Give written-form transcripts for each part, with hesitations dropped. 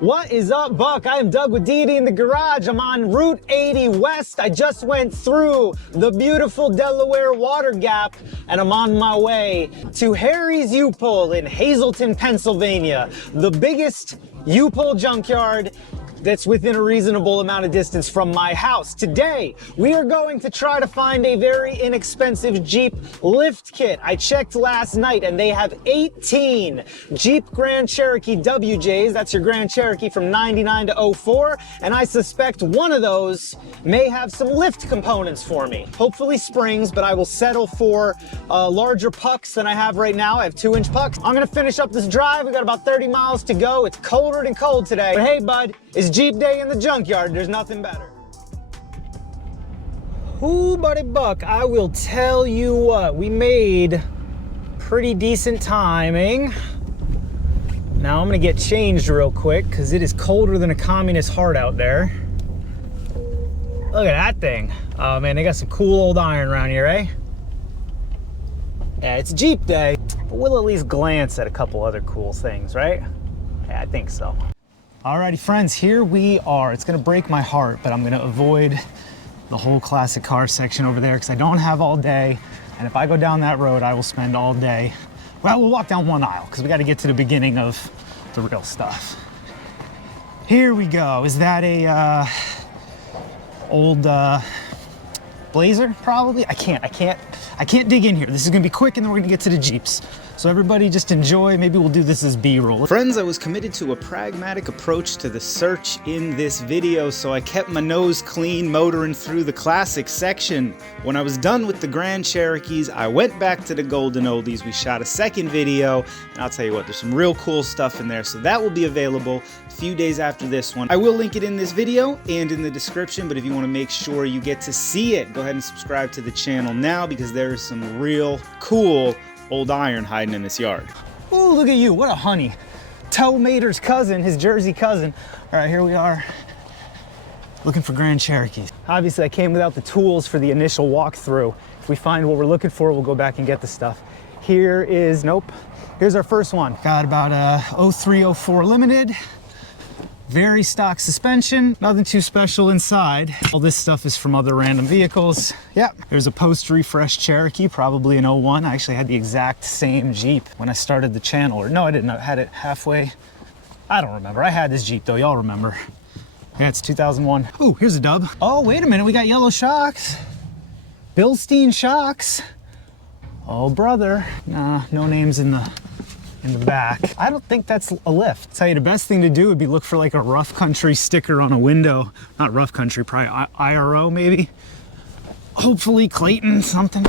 What is up, Buck? I am Doug with Deity in the Garage. I'm on Route 80 West. I just went through the beautiful Delaware Water Gap, and I'm on my way to Harry's UPULL in Hazleton, Pennsylvania, the biggest UPULL junkyard that's within a reasonable amount of distance from my house. Today, we are going to try to find a very inexpensive Jeep lift kit. I checked last night and they have 18 Jeep Grand Cherokee WJs. That's your Grand Cherokee from 99 to 04. And I suspect one of those may have some lift components for me. Hopefully springs, but I will settle for larger pucks than I have right now. I have 2-inch pucks. I'm gonna finish up this drive. We got about 30 miles to go. It's colder than cold today. But hey, bud, it's Jeep day in the junkyard. There's nothing better. Ooh, buddy Buck, I will tell you what, we made pretty decent timing. Now I'm gonna get changed real quick because it is colder than a communist heart out there. Look at that thing. Oh man, they got some cool old iron around here, eh? Yeah, it's Jeep day, but we'll at least glance at a couple other cool things, right? Yeah, I think so. Alrighty friends, here we are. It's gonna break my heart, but I'm gonna avoid the whole classic car section over there because I don't have all day. And if I go down that road, I will spend all day. Well, we'll walk down one aisle because we gotta get to the beginning of the real stuff. Here we go. Is that a old Blazer? Probably. I can't dig in here. This is gonna be quick and then we're gonna get to the Jeeps. So everybody just enjoy. Maybe we'll do this as B-roll. Friends, I was committed to a pragmatic approach to the search in this video, so I kept my nose clean motoring through the classic section. When I was done with the Grand Cherokees, I went back to the golden oldies. We shot a second video, and I'll tell you what, there's some real cool stuff in there, so that will be available a few days after this one. I will link it in this video and in the description, but if you want to make sure you get to see it, go ahead and subscribe to the channel now because there is some real cool old iron hiding in this yard. Ooh, look at you, what a honey. Toe Mater's cousin, his Jersey cousin. All right, here we are, looking for Grand Cherokees. Obviously, I came without the tools for the initial walkthrough. If we find what we're looking for, we'll go back and get the stuff. Here is, nope, here's our first one. Got about a 0304 Limited. Very stock suspension, nothing too special inside. All this stuff is from other random vehicles. Yep, there's a post-refresh Cherokee, probably an 01. I actually had the exact same Jeep when I started the channel. Or no, I didn't, I had it halfway. I don't remember, I had this Jeep though, y'all remember. Yeah, it's 2001. Ooh, here's a dub. Oh, wait a minute, we got yellow shocks. Bilstein shocks. Oh, brother. Nah, no names in the back. I don't think that's a lift. I'll tell you, the best thing to do would be look for like a Rough Country sticker on a window. Not Rough Country, probably IRO maybe. Hopefully Clayton, something.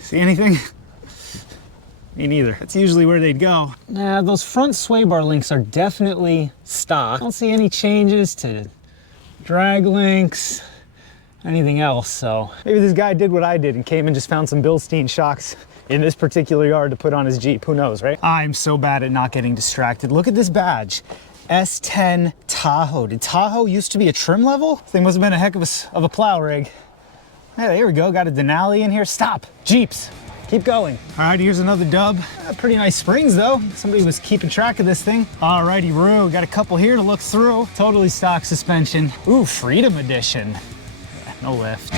See anything? Me neither. That's usually where they'd go. Nah, those front sway bar links are definitely stock. I don't see any changes to drag links, anything else, so. Maybe this guy did what I did and came and just found some Bilstein shocks in this particular yard to put on his Jeep. Who knows, right? I'm so bad at not getting distracted. Look at this badge. S10 Tahoe. Did Tahoe used to be a trim level? This thing must have been a heck of a plow rig. Hey, here we go. Got a Denali in here. Stop. Jeeps. Keep going. All right, here's another dub. Pretty nice springs though. Somebody was keeping track of this thing. All righty, Roo. Got a couple here to look through. Totally stock suspension. Ooh, Freedom Edition. No lift.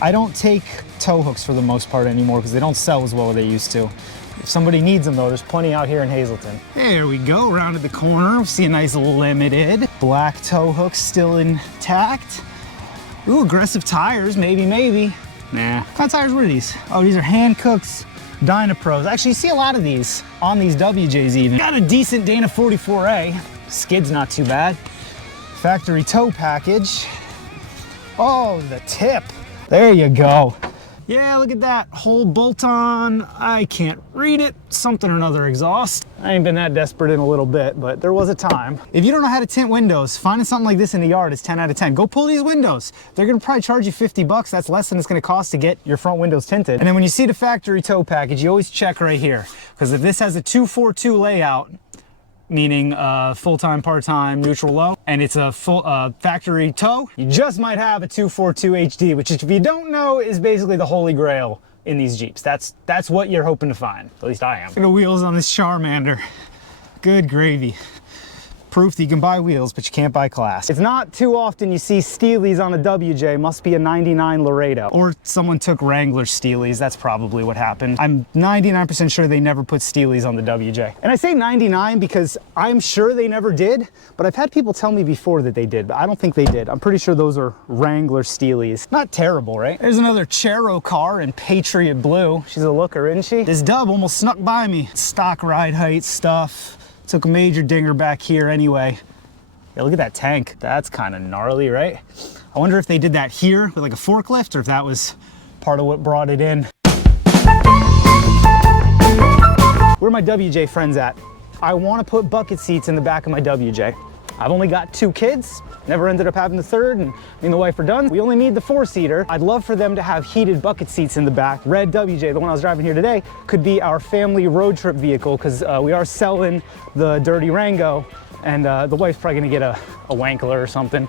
I don't take tow hooks for the most part anymore because they don't sell as well as they used to. If somebody needs them though, there's plenty out here in Hazleton. There we go, rounded the corner. We see a nice Limited. Black tow hooks still intact. Ooh, aggressive tires, maybe. Nah, what kind of tires were these? Oh, these are Hankook's Dynapros. Actually, you see a lot of these on these WJs even. Got a decent Dana 44A. Skid's not too bad. Factory tow package. Oh, the tip. There you go. Yeah, look at that whole bolt-on. I can't read it. Something or another exhaust. I ain't been that desperate in a little bit, but there was a time. If you don't know how to tint windows, finding something like this in the yard is 10 out of 10. Go pull these windows. They're gonna probably charge you 50 bucks. That's less than it's gonna cost to get your front windows tinted. And then when you see the factory tow package, you always check right here. Because if this has a 242 layout, meaning full-time, part-time, neutral, low, and it's a full factory tow, you just might have a 242 HD, which if you don't know is basically the holy grail in these Jeeps. That's what you're hoping to find. At least I am. Look at the wheels on this Charmander. Good gravy. Proof that you can buy wheels, but you can't buy class. It's not too often you see Steelies on a WJ. Must be a 99 Laredo. Or someone took Wrangler Steelies. That's probably what happened. I'm 99% sure they never put Steelies on the WJ. And I say 99 because I'm sure they never did, but I've had people tell me before that they did, but I don't think they did. I'm pretty sure those are Wrangler Steelies. Not terrible, right? There's another Cherokee car in Patriot Blue. She's a looker, isn't she? This dub almost snuck by me. Stock ride height stuff. Took a major dinger back here anyway. Yeah, look at that tank. That's kind of gnarly, right? I wonder if they did that here with like a forklift or if that was part of what brought it in. Where are my WJ friends at? I want to put bucket seats in the back of my WJ. I've only got 2 kids. Never ended up having the third, and me and the wife are done. We only need the 4-seater. I'd love for them to have heated bucket seats in the back. Red WJ, the one I was driving here today, could be our family road trip vehicle because we are selling the dirty Rango, and the wife's probably gonna get a Wankler or something.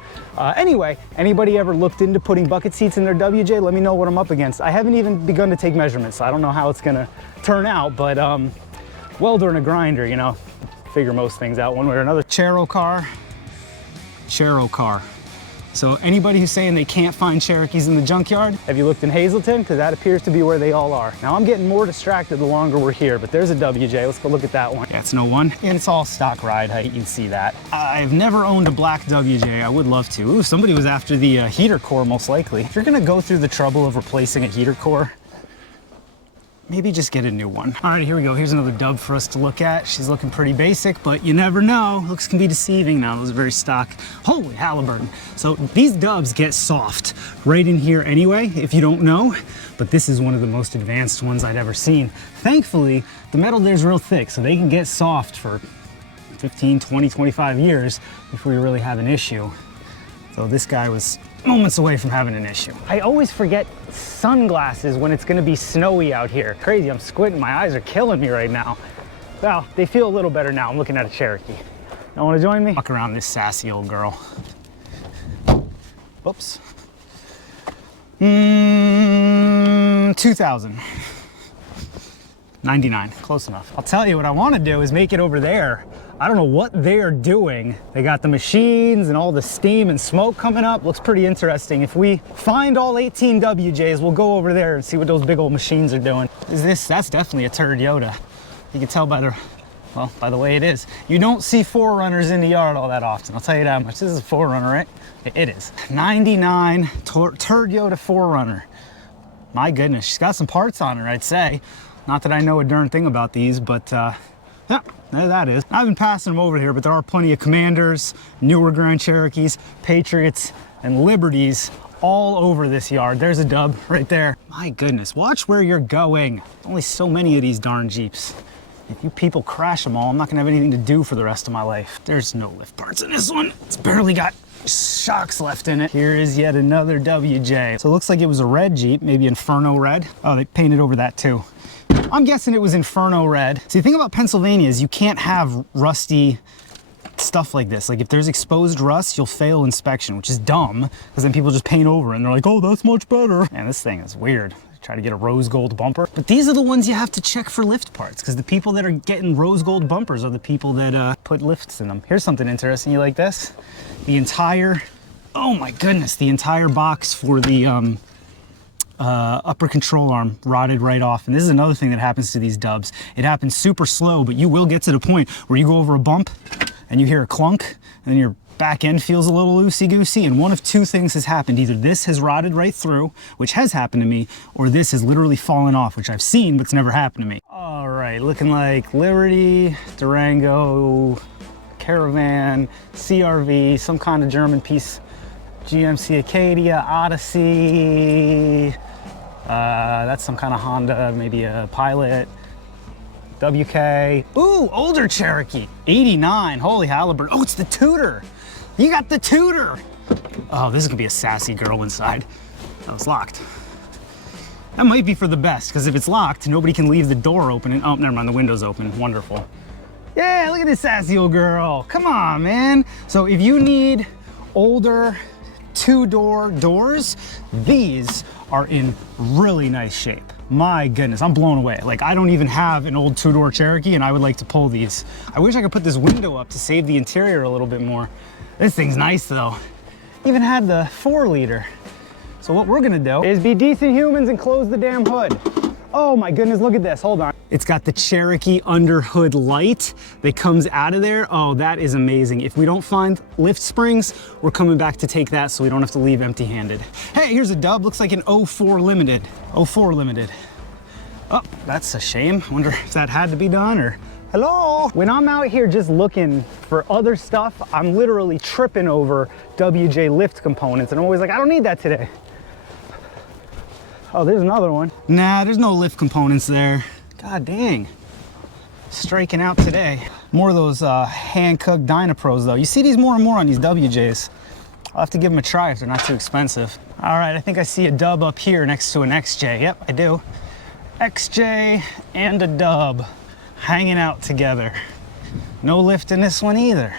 Anyway, anybody ever looked into putting bucket seats in their WJ? Let me know what I'm up against. I haven't even begun to take measurements, so I don't know how it's gonna turn out, but welder and a grinder, you know, figure most things out one way or another. Cherokee car. So anybody who's saying they can't find Cherokees in the junkyard, have you looked in Hazleton? Because that appears to be where they all are. Now I'm getting more distracted the longer we're here, but there's a WJ. Let's go look at that one. Yeah, it's no one. And it's all stock ride height, you can see that. I've never owned a black WJ. I would love to. Ooh, somebody was after the heater core most likely. If you're gonna go through the trouble of replacing a heater core, maybe just get a new one. All right, here we go. Here's another dub for us to look at. She's looking pretty basic, but you never know. Looks can be deceiving now. Those are very stock. Holy Halliburton. So these dubs get soft right in here anyway, if you don't know, but this is one of the most advanced ones I'd ever seen. Thankfully, the metal there's real thick, so they can get soft for 15, 20, 25 years before you really have an issue. So this guy was moments away from having an issue. I always forget sunglasses when it's gonna be snowy out here. Crazy, I'm squinting, my eyes are killing me right now. Well, they feel a little better now. I'm looking at a Cherokee. Y'all wanna join me? Walk around this sassy old girl. Oops. 2000. 99, close enough. I'll tell you what I wanna do is make it over there. I don't know what they are doing. They got the machines and all the steam and smoke coming up. Looks pretty interesting. If we find all 18 WJs, we'll go over there and see what those big old machines are doing. That's definitely a turd Yoda. You can tell by the way it is. You don't see 4Runners in the yard all that often. I'll tell you that much. This is a 4Runner, right? It is. 99 turd Yoda 4Runner. My goodness, she's got some parts on her, I'd say. Not that I know a darn thing about these, but yeah, there that is. I've been passing them over here, but there are plenty of Commanders, newer Grand Cherokees, Patriots, and Liberties all over this yard. There's a dub right there. My goodness, watch where you're going. Only so many of these darn Jeeps. If you people crash them all, I'm not gonna have anything to do for the rest of my life. There's no lift parts in this one. It's barely got shocks left in it. Here is yet another WJ. So it looks like it was a red Jeep, maybe Inferno red. Oh, they painted over that too. I'm guessing it was Inferno red. See, the thing about Pennsylvania is you can't have rusty stuff like this. Like if there's exposed rust, you'll fail inspection, which is dumb, because then people just paint over it and they're like, oh, that's much better. Man, this thing is weird. Try to get a rose gold bumper. But these are the ones you have to check for lift parts, because the people that are getting rose gold bumpers are the people that put lifts in them. Here's something interesting. You like this? The entire, oh my goodness, the entire box for the upper control arm rotted right off. And this is another thing that happens to these dubs. It happens super slow, but you will get to the point where you go over a bump and you hear a clunk and then your back end feels a little loosey-goosey, and one of two things has happened. Either this has rotted right through, which has happened to me, or this has literally fallen off, which I've seen, but it's never happened to me. All right, looking like Liberty, Durango, Caravan, CRV, some kind of German piece, GMC Acadia, Odyssey, that's some kind of Honda, maybe a Pilot, WK. Ooh, older Cherokee, 89, holy Halliburton. Oh, it's the Tudor. You got the Tudor. Oh, this is gonna be a sassy girl inside. Oh, it's locked. That might be for the best, because if it's locked, nobody can leave the door open. And, oh, never mind, the window's open. Wonderful. Yeah, look at this sassy old girl. Come on, man. So if you need older two-door doors, these are in really nice shape. My goodness, I'm blown away. Like, I don't even have an old two-door Cherokee, and I would like to pull these. I wish I could put this window up to save the interior a little bit more. This thing's nice though. Even had the 4-liter. So what we're gonna do is be decent humans and close the damn hood. Oh my goodness, look at this, hold on. It's got the Cherokee under hood light that comes out of there. Oh, that is amazing. If we don't find lift springs, we're coming back to take that so we don't have to leave empty-handed. Hey, here's a dub, looks like an 04 Limited. 04 Limited. Oh, that's a shame. I wonder if that had to be done or, hello? When I'm out here just looking for other stuff, I'm literally tripping over WJ lift components and I'm always like, I don't need that today. Oh, there's another one. Nah, there's no lift components there. God dang. Striking out today. More of those hand-cooked Dynapros though. You see these more and more on these WJs. I'll have to give them a try if they're not too expensive. All right, I think I see a dub up here next to an XJ. Yep, I do. XJ and a dub hanging out together. No lift in this one either.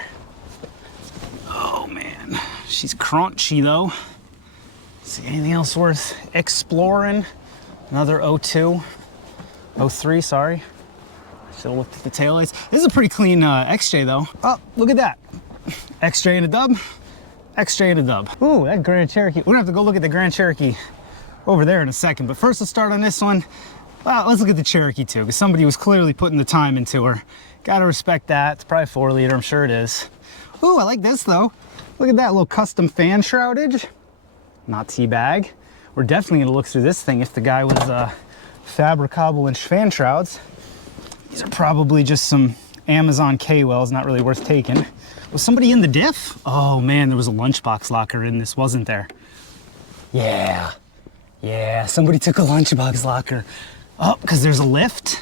Oh man, she's crunchy though. See anything else worth exploring? Another 02, 03, sorry. Should have looked at the taillights. This is a pretty clean XJ though. Oh, look at that. XJ and a dub, XJ and a dub. Ooh, that Grand Cherokee. We're gonna have to go look at the Grand Cherokee over there in a second, but first let's start on this one. Well, let's look at the Cherokee too, because somebody was clearly putting the time into her. Gotta respect that. It's probably 4-liter, I'm sure it is. Ooh, I like this though. Look at that little custom fan shroudage. Not teabag. We're definitely gonna look through this thing if the guy was Fabricable and fan shrouds. These are probably just some Amazon K-wells, not really worth taking. Was somebody in the diff? Oh man, there was a lunchbox locker in this, wasn't there? Yeah, somebody took a lunchbox locker. Oh, because there's a lift.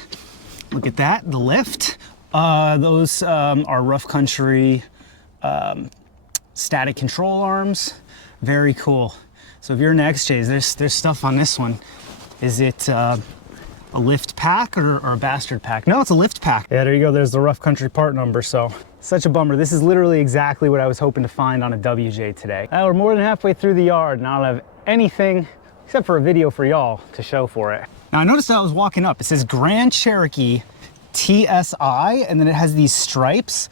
Look at that, the lift. Those are rough country static control arms. Very cool. So if you're in XJs, there's stuff on this one. Is it a lift pack or a bastard pack? No, it's a lift pack. Yeah, there you go. There's the rough country part number. So such a bummer. This is literally exactly what I was hoping to find on a WJ today. We're more than halfway through the yard and I don't have anything except for a video for y'all to show for it. Now I noticed that I was walking up. It says Grand Cherokee TSI and then it has these stripes.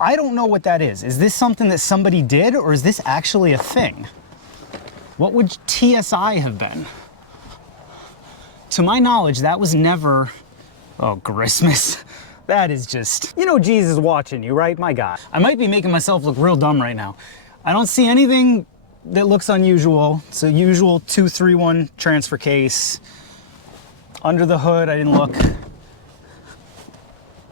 I don't know what that is. Is this something that somebody did or is this actually a thing? What would TSI have been? To my knowledge, that was never, oh, Christmas. That is just, you know, Jesus is watching you, right? My God. I might be making myself look real dumb right now. I don't see anything that looks unusual. It's a usual 231 transfer case. Under the hood, I didn't look.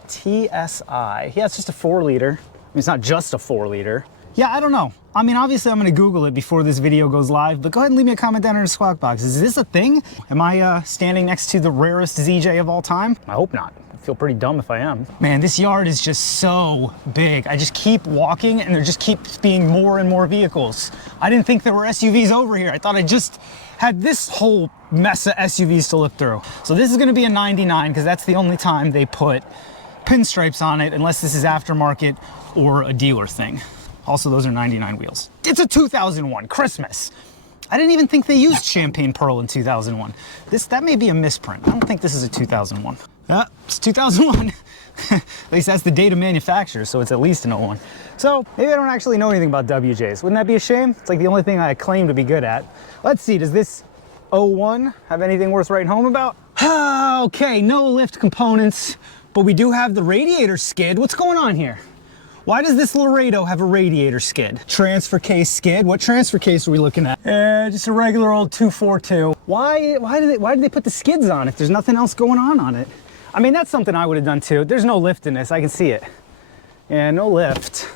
TSI, yeah, it's just a 4-liter. I mean, it's not just a 4-liter. Yeah, I don't know. I mean, obviously I'm gonna Google it before this video goes live, but go ahead and leave me a comment down in the squawk box. Is this a thing? Am I standing next to the rarest ZJ of all time? I hope not. I feel pretty dumb if I am. Man, this yard is just so big. I just keep walking and there just keeps being more and more vehicles. I didn't think there were SUVs over here. I thought I just had this whole mess of SUVs to look through. So this is gonna be a 99 because that's the only time they put pinstripes on it unless this is aftermarket or a dealer thing. Also, those are 99 wheels. It's a 2001, Christmas. I didn't even think they used Champagne Pearl in 2001. That may be a misprint. I don't think this is a 2001. It's 2001. At least that's the date of manufacture, so it's at least an 01. So maybe I don't actually know anything about WJs. Wouldn't that be a shame? It's like the only thing I claim to be good at. Let's see, does this 01 have anything worth writing home about? Okay, no lift components, but we do have the radiator skid. What's going on here? Why does this Laredo have a radiator skid? Transfer case skid. What transfer case are we looking at? Just a regular old 242. Why did they put the skids on if there's nothing else going on it? I mean, that's something I would have done too. There's no lift in this, I can see it. Yeah, no lift.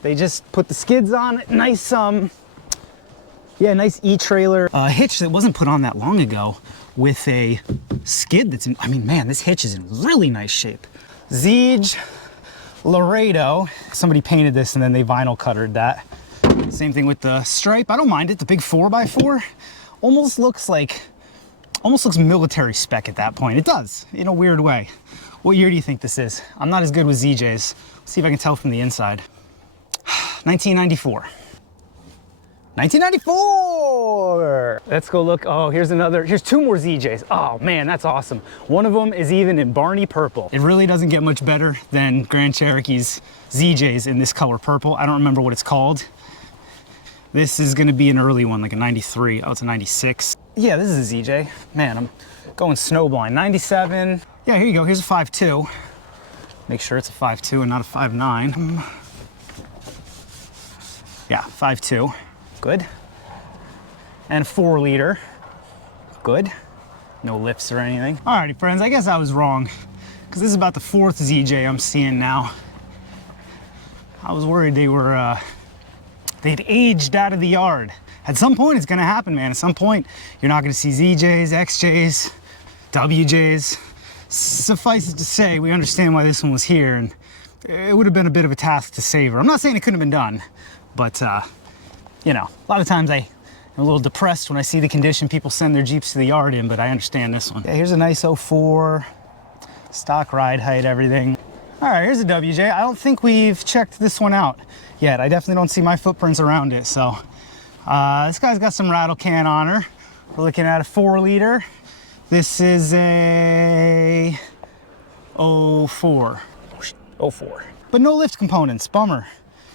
They just put the skids on it. Nice, yeah, nice E-trailer hitch that wasn't put on that long ago with a skid that's in, I mean, man, this hitch is in really nice shape. Zeej Laredo. Somebody painted this and then they vinyl cuttered that. Same thing with the stripe. I don't mind it. The big 4x4 almost looks military spec at that point. It does, in a weird way. What year do you think this is? I'm not as good with ZJs. Let's see if I can tell from the inside. 1994. 1994. Let's go look. Oh, here's two more ZJs. Oh man, that's awesome. One of them is even in Barney purple. It really doesn't get much better than Grand Cherokee's ZJs in this color purple. I don't remember what it's called. This is gonna be an early one, like a 93. Oh, it's a 96. Yeah, this is a ZJ. Man, I'm going snowblind. 97. Yeah, here you go. Here's a 5.2. Make sure it's a 5.2 and not a 5.9. Yeah, 5.2. Good. And a 4-liter. Good. No lifts or anything. Alrighty, friends, I guess I was wrong, because this is about the 4th ZJ I'm seeing now. I was worried they'd aged out of the yard. At some point, it's gonna happen, man. At some point, you're not gonna see ZJs, XJs, WJs. Suffice it to say, we understand why this one was here, and it would have been a bit of a task to save her. I'm not saying it couldn't have been done, but you know, a lot of times I'm a little depressed when I see the condition people send their Jeeps to the yard in, but I understand this one. Yeah, here's a nice 04, stock ride height, everything. All right, here's a WJ. I don't think we've checked this one out yet. I definitely don't see my footprints around it, so. This guy's got some rattle can on her. We're looking at a 4-liter. This is a 04. 04. But no lift components, bummer.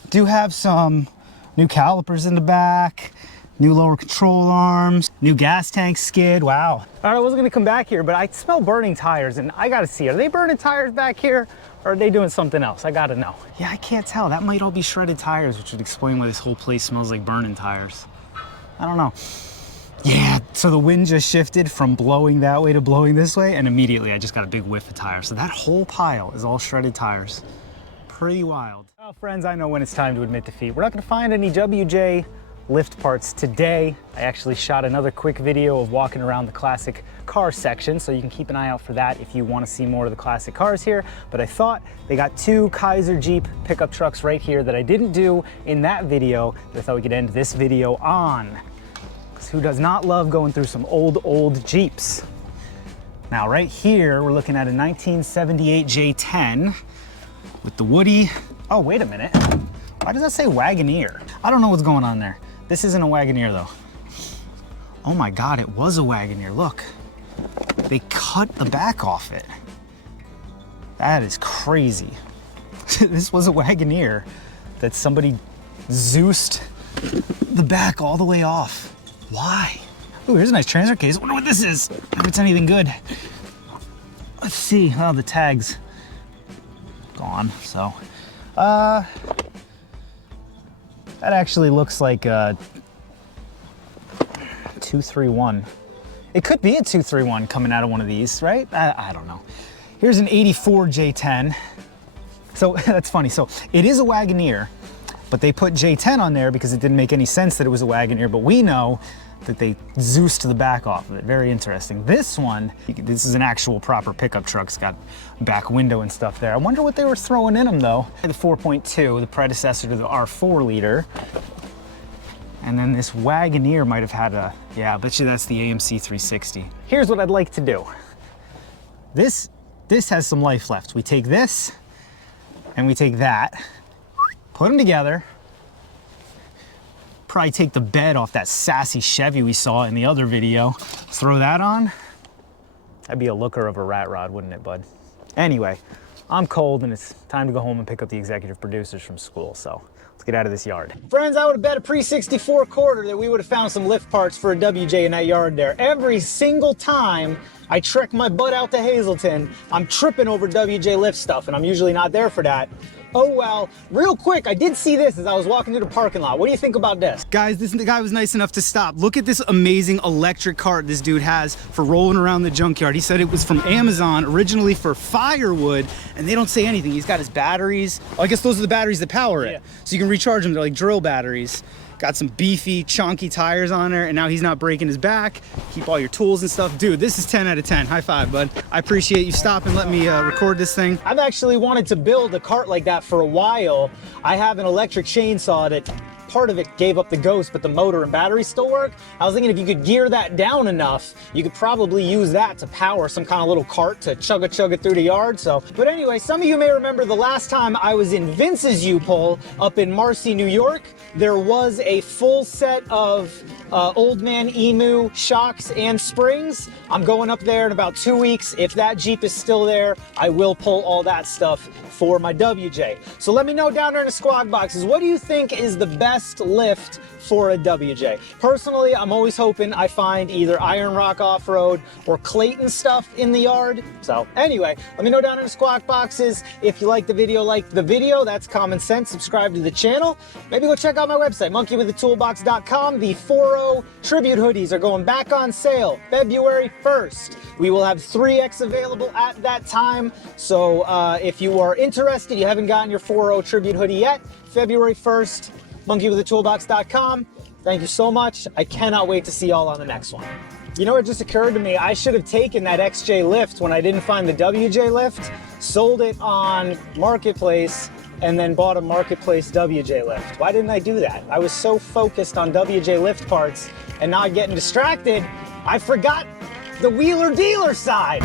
Do have some new calipers in the back, new lower control arms, new gas tank skid, wow. All right, I wasn't gonna come back here, but I smell burning tires, and I gotta see, are they burning tires back here, or are they doing something else? I gotta know. Yeah, I can't tell. That might all be shredded tires, which would explain why this whole place smells like burning tires. I don't know. Yeah, so the wind just shifted from blowing that way to blowing this way, and immediately I just got a big whiff of tires. So that whole pile is all shredded tires. Pretty wild. Well, friends, I know when it's time to admit defeat. We're not gonna find any WJ lift parts today. I actually shot another quick video of walking around the classic car section, so you can keep an eye out for that if you want to see more of the classic cars here. But I thought they got 2 Kaiser Jeep pickup trucks right here that I didn't do in that video that I thought we could end this video on. Because who does not love going through some old Jeeps? Now right here, we're looking at a 1978 J10 with the Woody. Oh, wait a minute. Why does that say Wagoneer? I don't know what's going on there. This isn't a Wagoneer though. Oh my God, it was a Wagoneer, look. They cut the back off it. That is crazy. This was a Wagoneer that somebody Zeused the back all the way off. Why? Ooh, here's a nice transfer case. I wonder what this is, if it's anything good. Let's see, oh, the tag's gone, so. That actually looks like a 231. It could be a 231 coming out of one of these, right? I don't know. Here's an 84 J10. So that's funny. So it is a Wagoneer, but they put J10 on there because it didn't make any sense that it was a Wagoneer, but we know that they Zeused the back off of it. Very interesting. This one, this is an actual proper pickup truck. It's got back window and stuff there. I wonder what they were throwing in them though. The 4.2, the predecessor to the R4 liter. And then this Wagoneer might have had a, yeah, I bet you that's the AMC 360. Here's what I'd like to do. This has some life left. We take this and we take that, put them together, probably take the bed off that sassy Chevy we saw in the other video, throw that on. That'd be a looker of a rat rod, wouldn't it, bud? Anyway, I'm cold and it's time to go home and pick up the executive producers from school, so let's get out of this yard. Friends, I would have bet a pre-64 quarter that we would have found some lift parts for a WJ in that yard there. Every single time I trek my butt out to Hazleton, I'm tripping over WJ lift stuff, and I'm usually not there for that. Oh well, real quick, I did see this as I was walking through the parking lot. What do you think about this? Guys, the guy was nice enough to stop. Look at this amazing electric cart this dude has for rolling around the junkyard. He said it was from Amazon, originally for firewood, and they don't say anything. He's got his batteries. Oh, I guess those are the batteries that power it. Yeah. So you can recharge them. They're like drill batteries. Got some beefy, chonky tires on there, and now he's not breaking his back. Keep all your tools and stuff. Dude, this is 10 out of 10. High five, bud. I appreciate you stopping, let me record this thing. I've actually wanted to build a cart like that for a while. I have an electric chainsaw that part of it gave up the ghost, but the motor and battery still work. I was thinking if you could gear that down enough, you could probably use that to power some kind of little cart to chug it through the yard. So, but anyway, some of you may remember the last time I was in Vince's UPULL up in Marcy, New York. There was a full set of Old Man Emu shocks and springs. I'm going up there in about 2 weeks. If that Jeep is still there, I will pull all that stuff for my WJ. So let me know down there in the squawk boxes, what do you think is the best lift for a WJ? Personally, I'm always hoping I find either Iron Rock Off-Road or Clayton stuff in the yard. So anyway, let me know down in the squawk boxes. If you like the video, that's common sense. Subscribe to the channel. Maybe go check out my website, monkeywithatoolbox.com. The 4.0 tribute hoodies are going back on sale February 1st. We will have 3X available at that time. So if you are interested, you haven't gotten your 4.0 tribute hoodie yet, February 1st, monkeywithatoolbox.com. Thank you so much. I cannot wait to see y'all on the next one. You know, it just occurred to me, I should have taken that XJ lift when I didn't find the WJ lift, sold it on Marketplace, and then bought a Marketplace WJ lift. Why didn't I do that? I was so focused on WJ lift parts and not getting distracted, I forgot the wheeler dealer side.